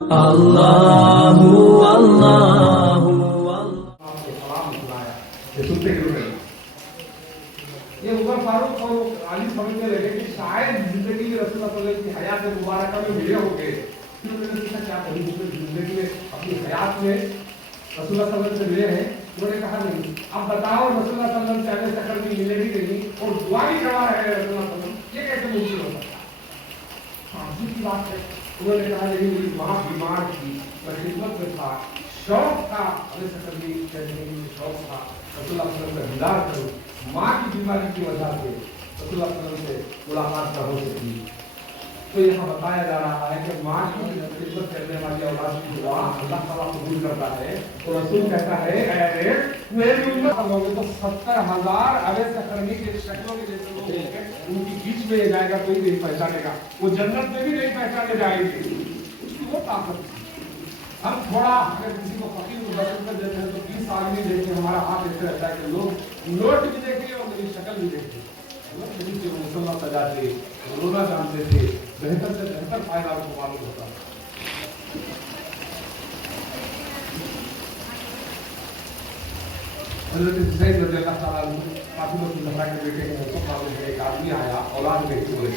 اللہ اللہ یہ عمر فاروق اور علی سمجھنے لگے کہ شاید زندگی میں رسول اللہ صلی اللہ علیہ وسلم کی حیات مبارکہ میں ملے ہو گئے. پھر انہوں نے پوچھا کیا کبھی زندگی میں اپنی حیات میں رسول اللہ صلی اللہ علیہ وسلم سے ملے ہیں؟ انہوں نے کہا نہیں. اب بتاؤ رسول اللہ صلی اللہ علیہ وسلم سے اہل سفر بھی ملے بھی نہیں اور دعا بھی کروا رہے ہیں رسول اللہ صلی اللہ علیہ وسلم, یہ کیسے ممکن ہو سکتا ہے؟ عجیب کی بات ہے. انہوں نے کہا لیکن میری ماں بیمار تھی, میں خدمت میں تھا, شوق تھا اہل سفر بھی کہنے کی شوق تھا رسول اللہ صلی اللہ علیہ وسلم کا دیدار کروں. ماں کی بیماری کی وجہ سے رسول اللہ صلی اللہ علیہ وسلم سے ملاقات نہ ہو سکی. تو یہاں بتایا جا رہا ہے کہ ماں کی خدمت کرنے والی اولاد کی دعا اللہ تعالیٰ قبول کرتا ہے. تو رسول کہتا ہے میری امت ہوگی تو 70,000 اویس کرنی کے شکلوں کے جیسے لوگ ہیں, ان کی بیچ میں جائے گا کوئی نہیں پہچانے گا, وہ جنت میں بھی نہیں پہچانے جائے گی. اس کی وہ طاقت. ہم تھوڑا اگر کسی کو فقیر کو دس روپئے دیتے ہیں تو 20 آدمی دیکھتے ہمارا ہاتھ ایسے رہتا ہے کہ لوگ نوٹ بھی دیکھتے اور میری شکل بھی دیکھتے. مسلمان سجاتے, روزہ جانتے تھے, بہتر سے بہتر فائدہ کو معلوم ہوتا. حضرت حسین رضی اللہ تعالیٰ عنہ فاطمہ الزہرا کے بیٹے ہیں, تو معلوم ہے ایک آدمی آیا اولاد بیٹے ہوئے,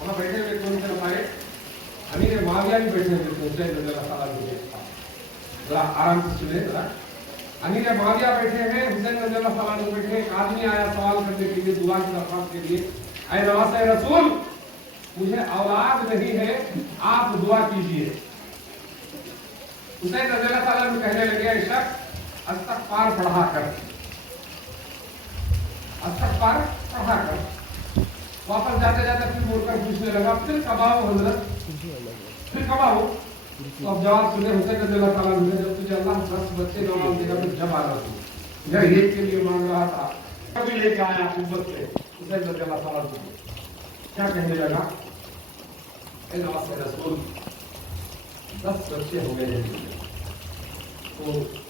وہاں بیٹھے ہوئے کون سے ہمارے امیر معاویہ بھی بیٹھے ہوئے تھے. حسین رضی اللہ تعالیٰ عنہ ذرا آرام سے سنیں ذرا. امیر معاویہ بیٹھے ہیں, حسین رضی اللہ تعالیٰ عنہ بیٹھے ہیں. ایک آدمی آیا سوال کرنے کے لیے, دعا کی درخواست کے لیے, اے نواسہ رسول مجھے اولاد نہیں ہے, آپ دعا کیجیے. حسین رضی اللہ تعالیٰ عنہ کہنے لگے اے شخص استغفار پڑھا کر, استغفار پڑھا کر. واپس جاتے جاتے پھر مڑ کر پوچھنے لگا پھر کب آؤ حضرت, پھر کب آؤ؟ تو اب جواب سنے حسین رضی اللہ تعالیٰ عنہ, جب تجھے اللہ 10 بچے نواز دے گا تو جب آنا تو گھر ایک کے لیے مانگ رہا تھا, کبھی لے کے آیا قوت سے. حسین رضی اللہ تعالیٰ عنہ کیا کہنے لگا, اے نواز رسول 10 بچے ہو گئے ہیں. تو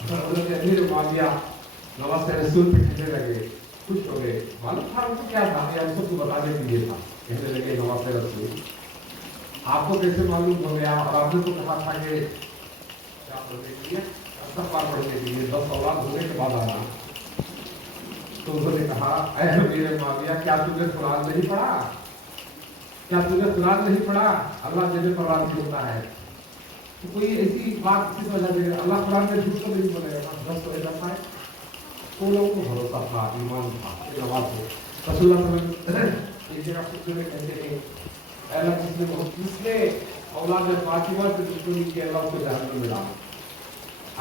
حضرت امیر معاویہ نواز رسول پہ کہنے لگے, خوش ہو گئے. معلوم تھا ان کو کیا تھا, یہ ہم سب کو بتانے کے لیے تھا. کہنے لگے نواز رسول آپ کو کیسے معلوم ہو گیا, اور آپ نے تو کہا تھا کہ کیا پڑھنے کے لیے, استغفار پڑھنے کے لیے 10 اولاد ہونے کے بعد آنا. تو انہوں نے کہا اے امیر معاویہ کیا تم نے قرآن نہیں پڑھا, کیا تم نے قرآن نہیں پڑھا, اللہ جل قرآن کی ہوتا ہے. تو کوئی ایسی بات کس وجہ سے اللہ قرآن میں جھوٹ تو نہیں بولے گا, 10 تو ایسا ہے. تو لوگوں کو بھروسہ تھا, ایمان تھا, نواز ہو. رسول اللہ صلی اللہ علیہ وسلم یہ جگہ خود میں کہتے ہیں اے اللہ جس نے اولاد فاطمہ سے دشمنی کی اللہ کو جہنم میں ڈالا.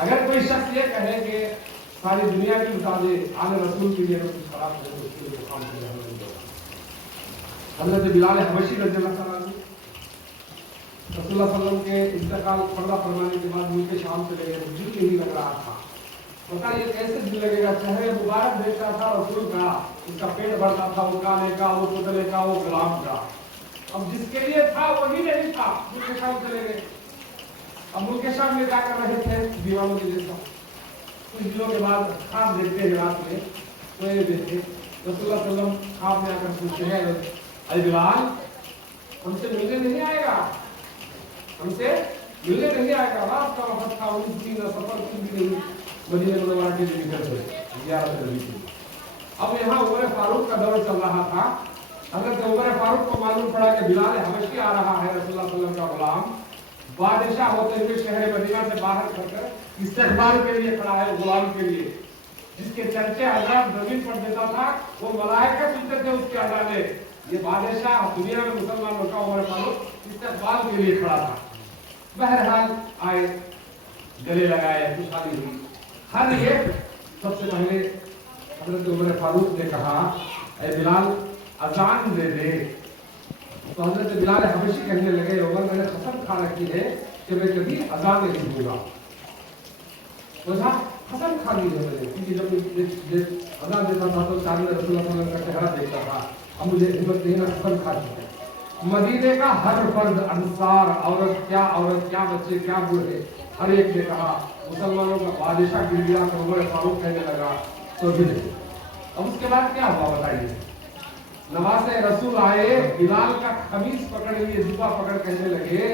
اگر کوئی شخص یہ کہے کہ ساری دنیا کی مثالیں آل رسول کے لیے کچھ خراب ہے تو اس کے لیے کام کو جہنم میں ڈالا. حضرت بلال حبشی رضی اللہ تعالیٰ عنہ رسول اللہ صلی اللہ علیہ وسلم کے انتقال پردہ فرمانے کے بعد ملک شام سے لے گئے, دل نہیں لگ رہا تھا. پتا یہ کیسے دل لگے گا, چہرے مبارک دیکھتا تھا رسول کا, اس کا پیٹ بھرتا تھا, وہ کانے کا, وہ پتلے کا, وہ غلام کا. اب جس کے لیے تھا وہی نہیں تھا, ملک شام چلے گئے. اب ملک شام میں کیا کر رہے تھے دیوانوں کے جیسا. کچھ دنوں کے بعد خواب دیکھتے ہیں رات میں, تو یہ دیکھتے رسول اللہ صلی اللہ علیہ وسلم خواب میں آ کر پوچھتے ہیں اے بلال ہم سے ملنے نہیں آئے گا, ہم سے ملنے نہیں آئے گا. رات کا وقت تھا, 19 دن سفر کی بھی نہیں, مدینہ منورہ کے لیے نکل گئے زیارت نبی کی. اب یہاں عمر فاروق کا دور چل رہا تھا. حضرت عمر فاروق کو معلوم پڑا کہ بلال حبشی آ رہا ہے, رسول اللہ صلی اللہ علیہ وسلم کا غلام بادشاہ ہوتے ہوئے شہر مدینہ سے باہر کر استقبال کے لیے کھڑا ہے, غلام کے لیے, جس کے چرچے حضرات زمین پر دیتا تھا, وہ ملائکہ سنتے تھے اس کے اذانے. یہ بادشاہ دنیا میں مسلمان کا عمر فاروق استقبال کے لیے کھڑا تھا. بہرحال آئے, گلے لگائے, خوشحالی ہوئی. ہر ایک سب سے پہلے حضرت عمر فاروق نے کہا اے بلال اذان دے دے. تو حضرت بلال حبشی کہنے لگے عمر میں نے قسم کھا رکھی ہے کہ میں کبھی اذان نہیں دوں گا. قسم کھا لی ہے میں نے, کیونکہ جب اذان دیتا تھا تو سامنے رسول اللہ صلی اللہ علیہ وسلم کا چہرہ دیکھتا تھا. اب مجھے ہمت نہیں, میں قسم کھا چکا. مدینے کا ہر فرد, انصار, عورت کیا بچے کیا بوڑھے, ہر ایک نے کہا. مسلمانوں کا بادشاہ گر گیا تو عمر فاروق کہنے لگا تو بھی. اب اس کے بعد کیا ہوا بتائیے. نواز رسول آئے, بلال کا قمیص پکڑ لیے, جوتا پکڑ کہنے لگے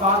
7